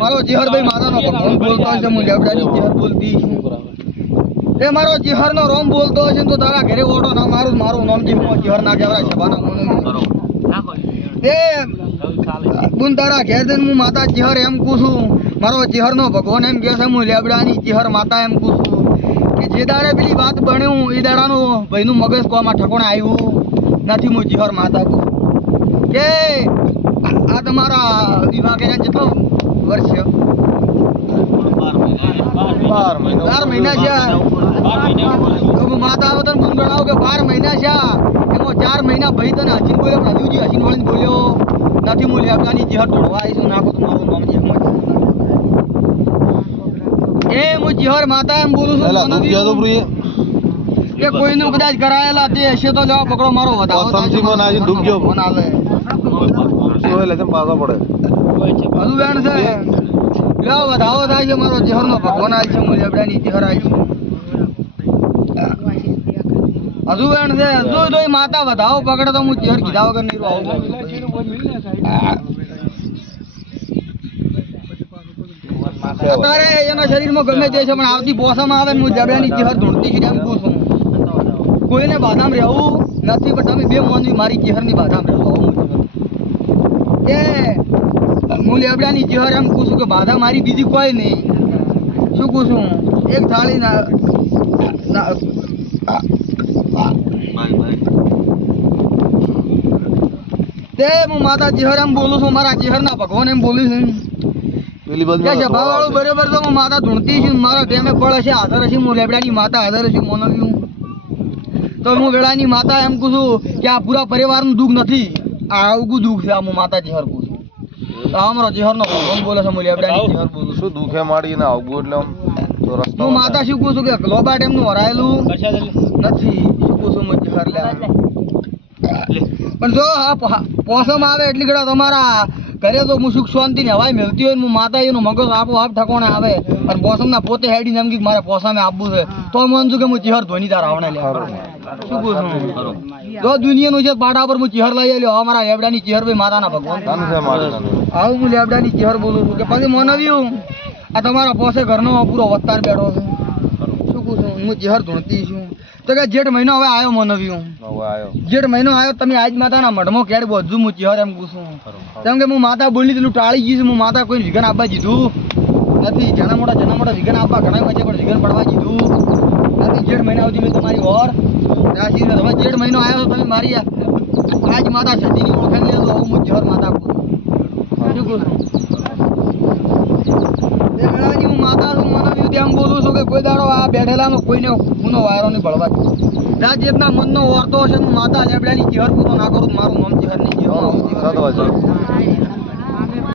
મારો જીહરભાઈ માતાનો ભગવાન બોલતો હશે, હું લેબડાની જીહર બોલતી છું. એ મારો જીહરનો રોમ બોલતો હશે તો તારા ઘરે ઓટો ના મારું, મારું નામ જી હું જીહર ના કહેવાય સભાના મોને. એ બુન તારા ઘેર જઈને હું માતા જીહર એમ કહું છું, મારો જીહરનો ભગવાન એમ કહે છે હું લેબડાની જીહર માતા એમ કહું છું કે જે દાડે પેલી વાત બન્યું એ દાડાનું ભાઈનું મગજ કોમાં ઠકોણે આવ્યું નથી. હું જીહર માતા કહું કે આ તમારા વિભાગે કેટલો વર્ષ છે? 12 મહિના છે. હું માતા આવે તને ગુણ ગણાવું કે 12 મહિના છે, એમાં 4 મહિના ભાઈ તને હસીન બોલ્યો, પણ હજુજી હસીન વળીને બોલ્યો નથી. હું લેબડાની જીહર તોડવા આવીશું, નાખું તો મારું નામ છે એ હું જીહર માતા એમ બોલું છું. કે કોઈનું કદાચ કરાયેલા તે હશે તો લેવા પકડો, મારો વધાવો હજુ બેન છે લેવા વધાવો થાય છે. મારો જીહરનો ભગવાન આલ છે, હું લેબડાની જીહર આવી છું. હજુ બેન છે હજુ તો માતા વધાવો પકડે તો હું જીહર કીધા વગર નહીં આવું. અત્યારે એના શરીરમાં ગમે તે છે પણ આવતી પોસામાં આવે ને હું લેબડાની જીહર ધૂણતી છે એમ કહું છું. કોઈને બાધામ રહેવું નથી, પણ તમે બે મોનવી મારી જીહરની બાધામ રહેવું. કે હું લેબડાની જીહર એમ કહું છું કે બાધા મારી બીજી કોઈ નહીં. શું કહું છું? એક થાળી તે હું માતા જીહર એમ બોલું છું, મારા જીહરના ભગવાન એમ બોલું છું. સભાવાળું બરાબર તો હું માતા ધૂણતી છું, મારા ટેમે ફળ હશે હાજર હશે. હું લેબડાની માતા હાજર હશે મોનવ્યું તો હું વેળાની માતા એમ કહું છું કે આ પૂરા પરિવારનું દુઃખ નથી, આ આવગું દુઃખ છે. આ હું માતા જીહર કહું છું. તો અમારો જીહરનો ભગવાન બોલે છે, હું લેબડાની જીહર બોલું છું. દુઃખે માડીને આવગું એટલે હું માતા શું કહું છું કે લોબા ટેમનું હરાયેલું નથી. શું કહું છું? હું જીહર લે પણ જો આ પોસમ આવે એટલી ઘડા તમારા ઘરે તો હું સુખ શાંતિ ને હવાય મેળતી હોય, હું માતા એનું મગજ આપો આપ ઠકોણે આવે અને પોસમના પોતે હેડી એમ કે મારે પોસામે આપવું છે તો હું છું કે હું ચિહર ધોની તાર આવણે લે. શું કહું છું? જો દુનિયાનું છે પાટા પર હું ચિહર લઈ આવ્યો. અમારા લેબડાની ચિહર ભાઈ માતાના ભગવાન આવું હું લેબડાની ચિહર બોલું છું. કે પછી મોનવ્યું આ તમારા પોસે ઘરનો પૂરો વસ્તાર બેઠો છે. શું કહું છું? હું ચિહર ધૂણતી છું. તો કે જેઠ મહિનો હવે આવ્યો મોનવ્યું, જેઠ મહિનો આવ્યો તમે આજ માતાના મઢમાં કેડ બધું હું ચિહર એમ કહું છું. કેમ કે હું માતા બોલી પેલું ટાળી ગઈ છું. હું માતા કોઈ વિઘન આપવા દીધું નથી. જણા મોટા વિઘન આપવા ઘણા વચ્ચે પણ વિઘન પડવા દીધું નથી. જેઠ મહિના સુધી મેં તમારી ઓર રાશી હવે જેઠ મહિનો આવ્યો તો તમે મારી આજ માતા સતીની ઓળખાણ લેતો હું ચિહર માતા કહું. શું કહું છું? હું માતા છું મોનવ્યું એમ બોલું છું કે કોઈ દાડો આ બેઠેલામાં કોઈને ખૂનો વાયરો નહીં ભળવા. રાજ જેટના મનનો વર્તો હશે હું માતા લેબડાની ચિહર પૂરો ના કરું મારું